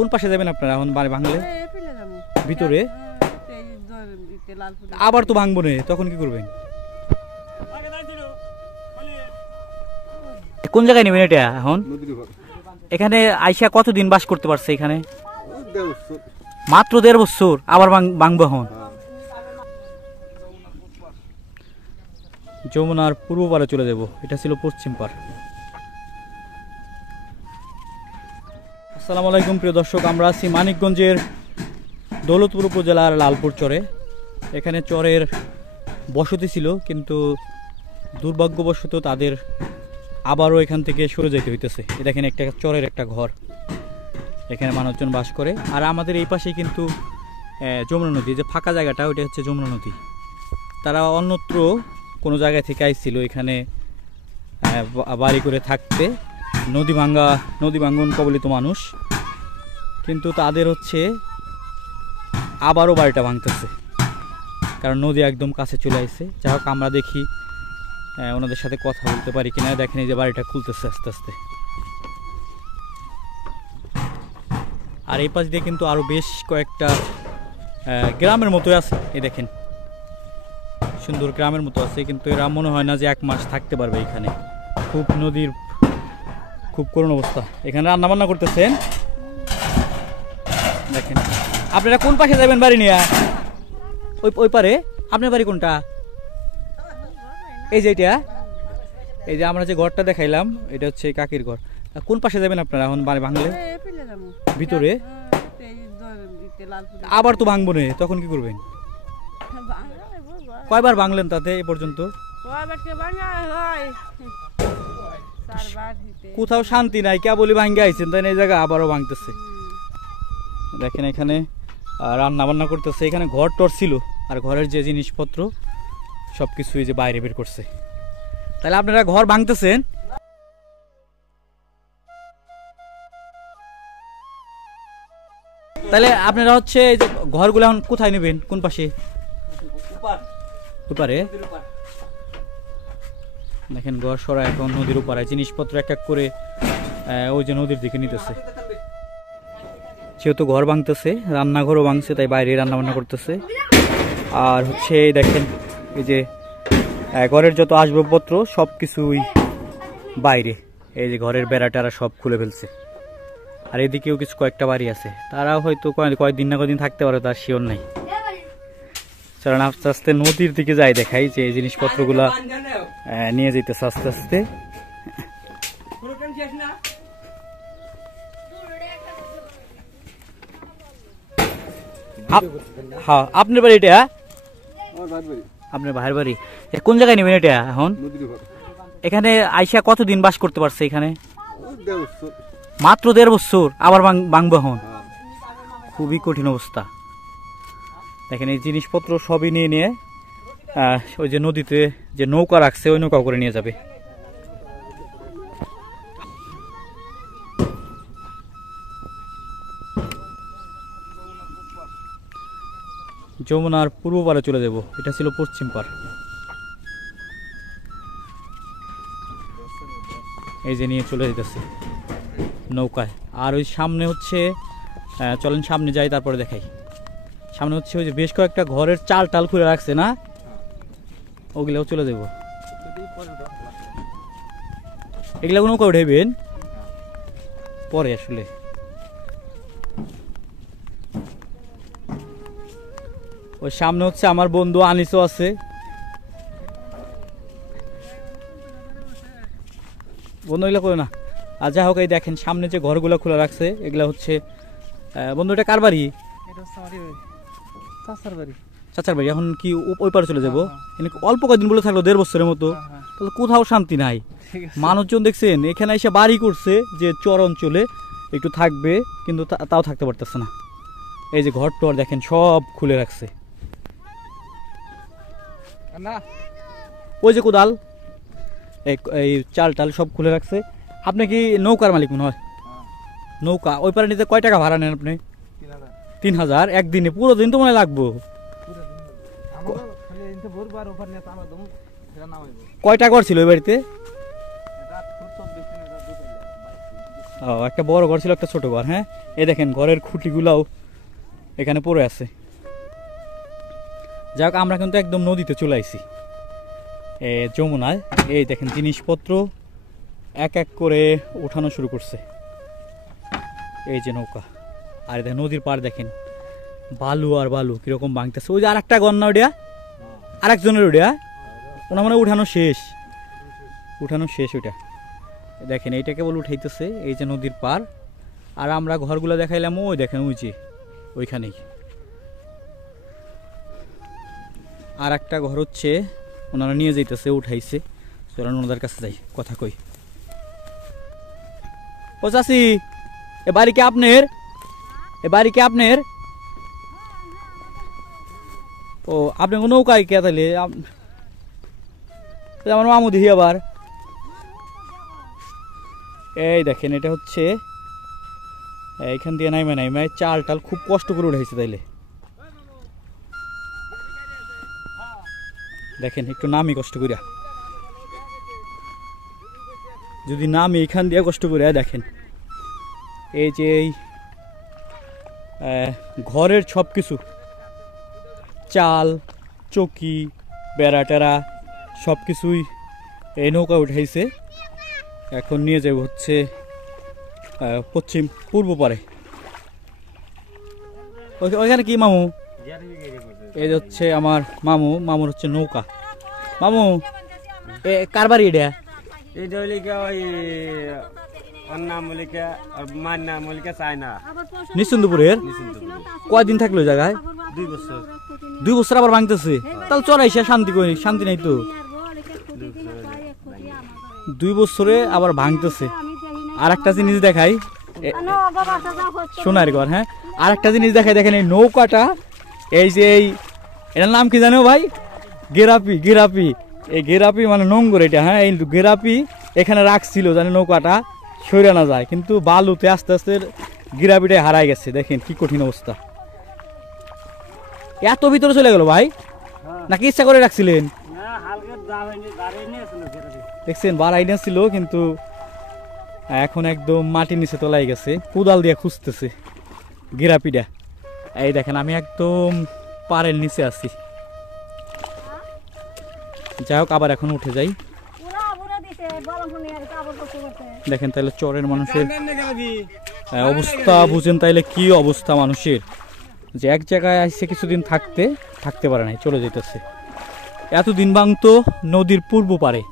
কোন পাশে যাবেন আপনারা এখন বাড়ি ভাঙলে? ভিতরে আবার তো ভাঙবো না, তখন কি করবেন? কোন জায়গায় নেবেন এটা এখন? এখানে আইসা কতদিন বাস করতে পারছে এখানে? মাত্র 1.5 বছর। আবার ভাঙবো এখন? যমুনার পূর্ব পারে চলে যাব, এটা ছিল পশ্চিম পার। আসসালামু আলাইকুম প্রিয় দর্শক, আমরা আছি মানিকগঞ্জের দৌলতপুর উপজেলার লালপুর চরে। এখানে চরের বসতি ছিল, কিন্তু দুর্ভাগ্যবশত তাদের আবারও এখান থেকে সরে যেতে হইতেছে। এ দেখেন একটা চরের একটা ঘর, এখানে মানুষজন বাস করে। আর আমাদের এই পাশেই কিন্তু যমুনা নদী, যে ফাঁকা জায়গাটা ওইটা হচ্ছে যমুনা নদী। তারা অন্যত্র কোনো জায়গা থেকে আইছিল এখানে বাড়ি করে থাকতে, নদী ভাঙ্গন কবলিত মানুষ, কিন্তু তাদের হচ্ছে আবারও বাড়িটা ভাঙতেছে, কারণ নদী একদম কাছে চলে আসছে। যাই হোক, আমরা দেখি ওনাদের সাথে কথা বলতে পারি কিনা। দেখেন এই যে বাড়িটা খুলতেছে আস্তে আস্তে। আর এই পাশ দিয়ে কিন্তু আরো বেশ কয়েকটা গ্রামের মতো আছে। এই দেখেন সুন্দর গ্রামের মতো আছে, কিন্তু এরা মনে হয় না যে 1 মাস থাকতে পারবে এখানে। খুব নদীর খুব করুণ অবস্থা। এখানে রান্না বান্না করতেছেন দেখেন। আপনারা কোন পাশে যাবেন বাড়ি নিয়ে? ওই পারে। আপনার বাড়ি কোনটা? এই যে এটা, এই যে আমরা যে ঘরটা দেখাইলাম, এটা হচ্ছে কাকির ঘর। কোন পাশে যাবেন আপনারা এখন বাড়ি ভাঙলে? ভিতরে আবার তো ভাঙবো না, তখন কি করবেন? কয়বার ভাঙলেন তাতে এ পর্যন্ত? কোথাও শান্তি নাই, কেবলই ভাঙ্গে আইছেন, তাই না? এই জায়গা আবারও ভাঙতেছে। দেখেন এখানে রান্না বান্না করতেছে। এখানে ঘর টর ছিল, আর ঘরের যে জিনিসপত্র সবকিছু এই যে বাইরে বের করছে। তাহলে আপনারা ঘর ভাঙতেছেন? তাহলে আপনারা হচ্ছে এই যে ঘরগুলো এখন কোথায় নেবেন? কোন পাশে? ওপারে। দেখেন ঘর সরা এখন নদীর উপরে, জিনিসপত্র এক এক করে ওই যে নদীর দিকে নিতেছে। যেহেতু ঘর ভাঙতেছে, রান্নাঘরও ভাঙছে, তাই বাইরে রান্না বান্না করতেছে। আর হচ্ছে দেখেন এই যে ঘরের যত আসবাবপত্র সবকিছুই বাইরে। এই যে ঘরের বেড়াটারা সব খুলে ফেলছে। আর এদিকেও কিছু কয়েকটা বাড়ি আছে, তারাও হয়তো কয়েকদিন না কয়েকদিন থাকতে পারে, তার শিওর নাই। কারণ আস্তে আস্তে নদীর দিকে যাই, দেখাই যে এই জিনিসপত্রগুলা নিয়ে যেতেছে আস্তে আস্তে। হ্যাঁ, আপনার বাড়ি এটা? আপনার ভাইয়ের বাড়ি। কোন জায়গায় নেবেন এটা এখন? এখানে আইসা কতদিন বাস করতে পারছে এখানে? মাত্র 1.5 বছর। আবার ভাঙবো এখন? খুবই কঠিন অবস্থা। দেখেন এই জিনিসপত্র সবই নিয়ে নিয়ে ওই যে নদীতে যে নৌকা রাখছে, ওই নৌকা করে নিয়ে যাবে। যমুনার পূর্ব পারে চলে যাব, এটা ছিল পশ্চিম পার। এই যে নিয়ে চলে যেতেছে নৌকায়। আর ওই সামনে হচ্ছে, চলেন সামনে যাই, তারপরে দেখাই। সামনে হচ্ছে ওই যে বেশ কয়েকটা ঘরের চাল টাল খুলে রাখছে না, ওগুলাও চলে যাব। এগুলা নৌকা উঠাইবেন পরে আসলে। ওই সামনে হচ্ছে আমার বন্ধু আনিসও আছে। বন্ধু এগুলো করে না। আর যা হোক, এই দেখেন সামনে যে ঘরগুলো খোলা রাখছে, এগুলা হচ্ছে বন্ধু এটা কার বাড়ি? চাচার বাড়ি। এখন কি ওই পারে চলে যাবো? অল্প কয়েকদিন বলে থাকলো, 1.5 বছরের মতো। তাহলে কোথাও শান্তি নাই। মানুষজন দেখছেন এখানে এসে বাড়ি করছে, যে চর অঞ্চলে একটু থাকবে, কিন্তু তাও থাকতে পারতেছে না। এই যে ঘর টর দেখেন সব খুলে রাখছে। ওই যে কোদাল, এই চাল টাল সব খুলে রাখছে। আপনি কি নৌকার মালিক মনে হয়? নৌকা ওই পারে নিতে কয় টাকা ভাড়া নেন আপনি? 3000 একদিনে? পুরো দিন তো মনে লাগবো। কয়টা ঘর ছিল ওই বাড়িতে? ও একটা বড় ঘর ছিল, একটা ছোট ঘর। হ্যাঁ, এই দেখেন ঘরের খুঁটিগুলাও এখানে পড়ে আছে। যাক, আমরা কিন্তু একদম নদীতে চলে আইছি, যমুনায়। এই দেখেন জিনিসপত্র এক এক করে উঠানো শুরু করছে। এই যে নৌকা, আর দেখেন নদীর পাড় দেখেন, বালু আর বালু কিরকম ভাঙতেছে। ওই যে আর একটা গন্না ওডিয়া, আর একজনের ওডিয়া, ওনা মানে উঠানো শেষ, উঠানো শেষ ওইটা। দেখেন এইটা কেবল উঠাইতেছে, এই যে নদীর পার। আর আমরা ঘরগুলো দেখাইলাম, ওই দেখেন ওই যে ওইখানেই আর একটা ঘর হচ্ছে, ওনারা নিয়ে যাইতেছে, উঠাইছে। চলেন ওনাদের কাছে যাই, কথা কই। ও চাচি, এ বাড়ি কি আপনার? এ বাড়ি কি আপনার? ও, আপনি কোনো নৌকায় কে তাহলে? আমার মামু দেখি আবার। এই দেখেন এটা হচ্ছে, এইখান দিয়ে নাইমে নাইমে চাল টাল খুব কষ্ট করে উঠাইছে। তাইলে দেখেন একটু নামি কষ্ট করিয়া, যদি নামি এখান দিয়ে কষ্ট করিয়া দেখেন, এই যে এই ঘরের সব কিছু, চাল, চকি, বেড়া টেরা সব কিছুই এই নৌকা উঠাইছে। এখন নিয়ে যাব হচ্ছে পশ্চিম পূর্ব পারে। ওইখানে কি মামু? এই হচ্ছে আমার মামু, মামুর হচ্ছে নৌকা। মামু, এ কার বাড়ি এটা? নিশ্চিন্তপুরের। কয়দিন থাকলো জায়গায়? 2 বছর। 2 বছর আবার ভাঙতেছে? তাহলে চড়াইছে শান্তি করি, শান্তি নাই তো। 2 বছরে আবার ভাঙতেছে। আর একটা জিনিস দেখাই, সোনার ঘর। হ্যাঁ, আর একটা জিনিস দেখাই, দেখেন এই নৌকাটা, এই যে এই এটার নাম কি জানো ভাই? গেরাপি। গেরাপি, এই গেরাপি মানে নোংর এটা। হ্যাঁ, এই গেরাপি এখানে রাখছিল জানি নৌকাটা সরে না যায়, কিন্তু বালুতে আস্তে আস্তে গেরাপিটাই হারাই গেছে। দেখেন কি কঠিন অবস্থা। এত ভিতরে চলে গেল ভাই, নাকি ইচ্ছা করে রাখছিলেন? দেখছেন বাড়াই ছিল, কিন্তু এখন একদম মাটির নিচে তলাই গেছে। কোদাল দিয়ে খুঁজতেছে গেরাপিটা। এই দেখেন আমি একদম পাড়ের নিচে আছি। যাই হোক, আবার এখন উঠে যাই। দেখেন তাহলে চরের মানুষের অবস্থা বুঝেন, তাইলে কি অবস্থা মানুষের, যে এক জায়গায় আসছে কিছুদিন থাকতে পারে নাই, চলে যেতেছে। এতদিন ভাঙতো নদীর পূর্ব পারে,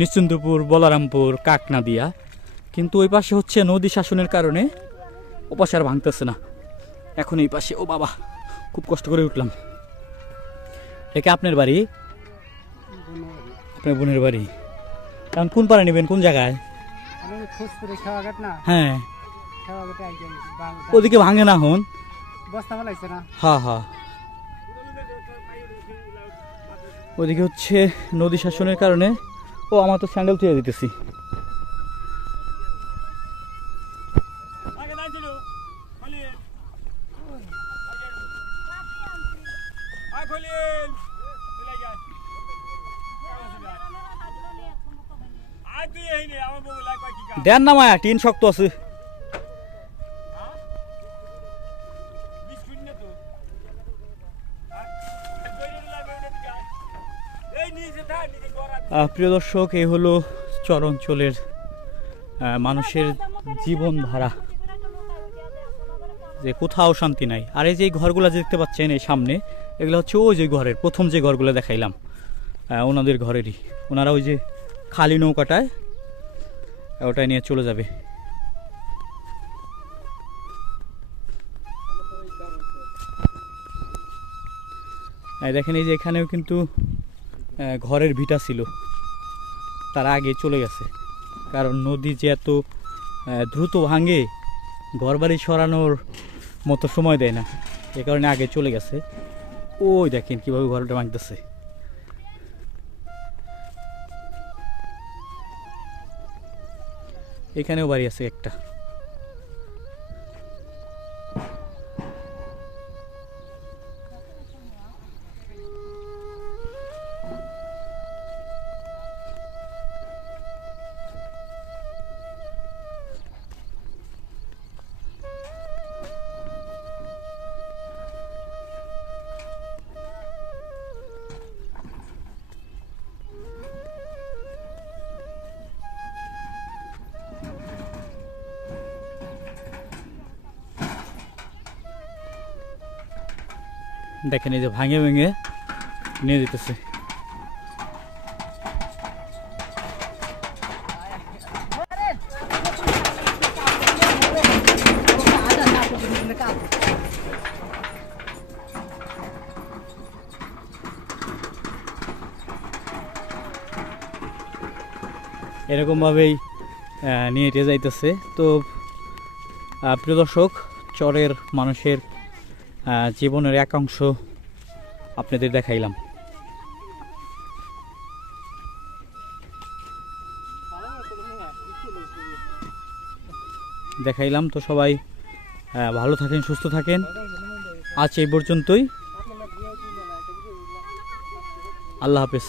নিশ্চিন্তপুর, বলারামপুর, কাকনাদিয়া, কিন্তু ওই পাশে হচ্ছে নদী শাসনের কারণে ও পাশে আর ভাঙতেছে না। এখন এই পাশে, ও বাবা খুব কষ্ট করে উঠলাম। একে আপনার বাড়ি? আপনার বোনের বাড়ি। এখন কোন পাড়ে নেবেন, কোন জায়গায়? হ্যাঁ, ওদিকে ভাঙে না হন? হ্যাঁ হ্যাঁ, ওদিকে হচ্ছে নদী শাসনের কারণে। ও, আমার তো স্যান্ডেল তুলে দিতেছি। দেন না মায়া, টিন শক্ত আছে। প্রিয় দর্শক, এই হলো চর অঞ্চলের মানুষের জীবনধারা, যে কোথাও শান্তি নাই। আর এই যে ঘরগুলো দেখতে পাচ্ছেন এই সামনে, এগুলো হচ্ছে ওই যে ঘরের প্রথম যে ঘরগুলো দেখাইলাম, ওনাদের ঘরেরই। ওনারা ওই যে খালি নৌকাটায় ওটাই নিয়ে চলে যাবে। দেখেন এই যে এখানেও কিন্তু ঘরের ভিটা ছিল, তারা আগে চলে গেছে, কারণ নদী যে এত দ্রুত ভাঙে, ঘরবাড়ি সরানোর মতো সময় দেয় না, এ কারণে আগে চলে গেছে। ওই দেখেন কিভাবে ঘরটা ভাঙতেছে। এখানেও বাড়ি আছে একটা। দেখেন এই যে ভাঙে ভেঙে নিয়ে যেতেছে। এরকমভাবেই নিয়ে হেঁটে যাইতেছে। তো প্রিয় দর্শক, চরের মানুষের জীবনের একাংশ আপনাদের দেখাইলাম। তো সবাই ভালো থাকেন, সুস্থ থাকেন। আজ এই পর্যন্তই। আল্লাহ হাফেজ।